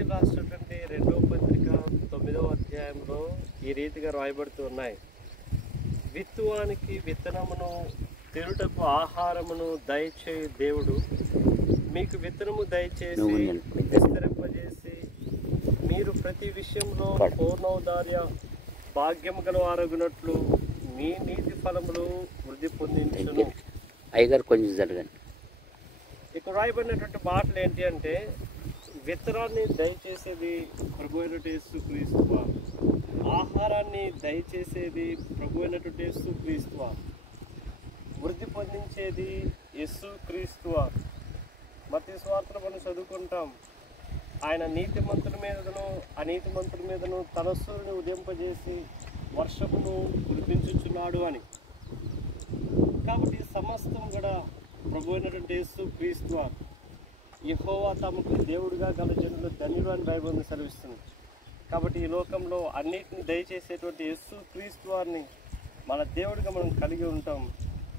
కొరింథీయులకు రాసినటువంటి 2వ పత్రిక 9వ అధ్యాయంలో ఈ రీతిగా రాయబడుతూ ఉన్నాయి. విత్తువానికి విత్తనమును, తినుటకు ఆహారమును దయచేయు దేవుడు మీకు విత్తనము దయచేసి విస్తరింపజేసి మీరు ప్రతి విషయంలో పూర్ణోదార్య భాగ్యము గలవారగునట్లు మీ నీతి ఫలములు వృద్ధి పొందించును. అయ్యగారు కొంచెం జరగండి. ఇక్కడ రాయబడినటువంటి మాటలు ఏంటి అంటే, విత్తనాన్ని దయచేసేది ప్రభు అయినటువంటి యేసుక్రీస్తు వారు, ఆహారాన్ని దయచేసేది ప్రభు అయినటువంటి యేసుక్రీస్తు వారు, వృద్ధి పొందించేది యేసుక్రీస్తు వారు. మత్తయి సువార్తలో మనం చదువుకుంటాం, ఆయన నీతిమంతుల మీదను అనీతిమంతుల మీదను తన సూర్యుని ఉదయింపజేసి వర్షమును కురిపించుచున్నాడు అని. కాబట్టి సమస్తం కూడా ప్రభు అయినటువంటి యేసుక్రీస్తు వారు, యెహోవా తమకు దేవుడిగా గల జనులు ధన్యులు అని బైబిల్ సెలవిస్తుంది. కాబట్టి ఈ లోకంలో అన్నిటిని దయచేసేటువంటి యేసుక్రీస్తు వారిని మన దేవుడిగా మనం కలిగి ఉంటాం.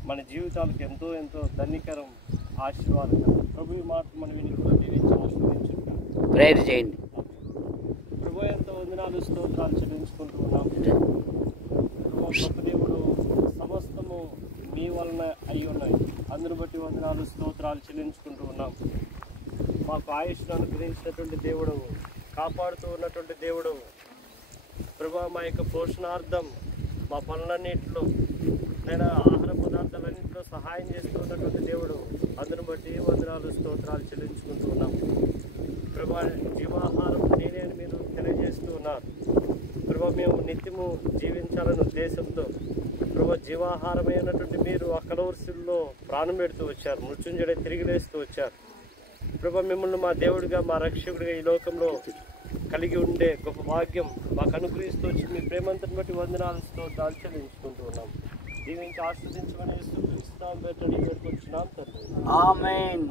మన జీవితాలకు ఎంతో ఎంతో ధన్యకరం, ఆశీర్వాదకరం. ప్రభు ఈ మాట మనం విని కూడా దీవించి ఆశీర్వదించుకుంటాం. ప్రేయర్ చేయండి. ప్రభు ఎంతో వందనాలు, స్తోత్రాలు చెల్లించుకుంటూ ఉన్నాం. గొప్ప దేవుడు, సమస్తము మీ వలన అయి ఉన్నాయి. అందును బట్టి వందనాలు, స్తోత్రాలు చెల్లించుకుంటూ ఉన్నాం. మాకు ఆయుష్ను అనుగ్రహించినటువంటి దేవుడు, కాపాడుతూ ఉన్నటువంటి దేవుడు ప్రభా, మా యొక్క పోషణార్థం మా పనులన్నింటిలో నేను ఆహార పదార్థాలన్నింటిలో సహాయం చేస్తూ ఉన్నటువంటి దేవుడు, అందును బట్టి వందనాలు, స్తోత్రాలు చెల్లించుకుంటూ ఉన్నాం. ప్రభా, జీవాహారం నేనే అని మీరు తెలియజేస్తూ ఉన్నారు. ప్రభా, మేము నిత్యము జీవించాలనే ఉద్దేశంతో ప్రభా, జీవాహారమైనటువంటి మీరు ఆ కలవరిశిల్లో ప్రాణం పెడుతూ వచ్చారు, మృత్యుంజయుడై తిరిగి లేస్తూ వచ్చారు. ప్రభా, మిమ్మల్ని మా దేవుడిగా, మా రక్షకుడిగా ఈ లోకంలో కలిగి ఉండే గొప్ప భాగ్యం మాకు అనుగ్రహిస్తూ వచ్చి మీ ప్రేమంతని బట్టి వందనాలు, స్తోత్రాలు చెల్లించుకుంటూ ఉన్నాం. దీవించి ఆస్వాదించమని యేసుక్రీస్తు నామమున వేడుకొంచున్నాం తండ్రి. ఆమేన్.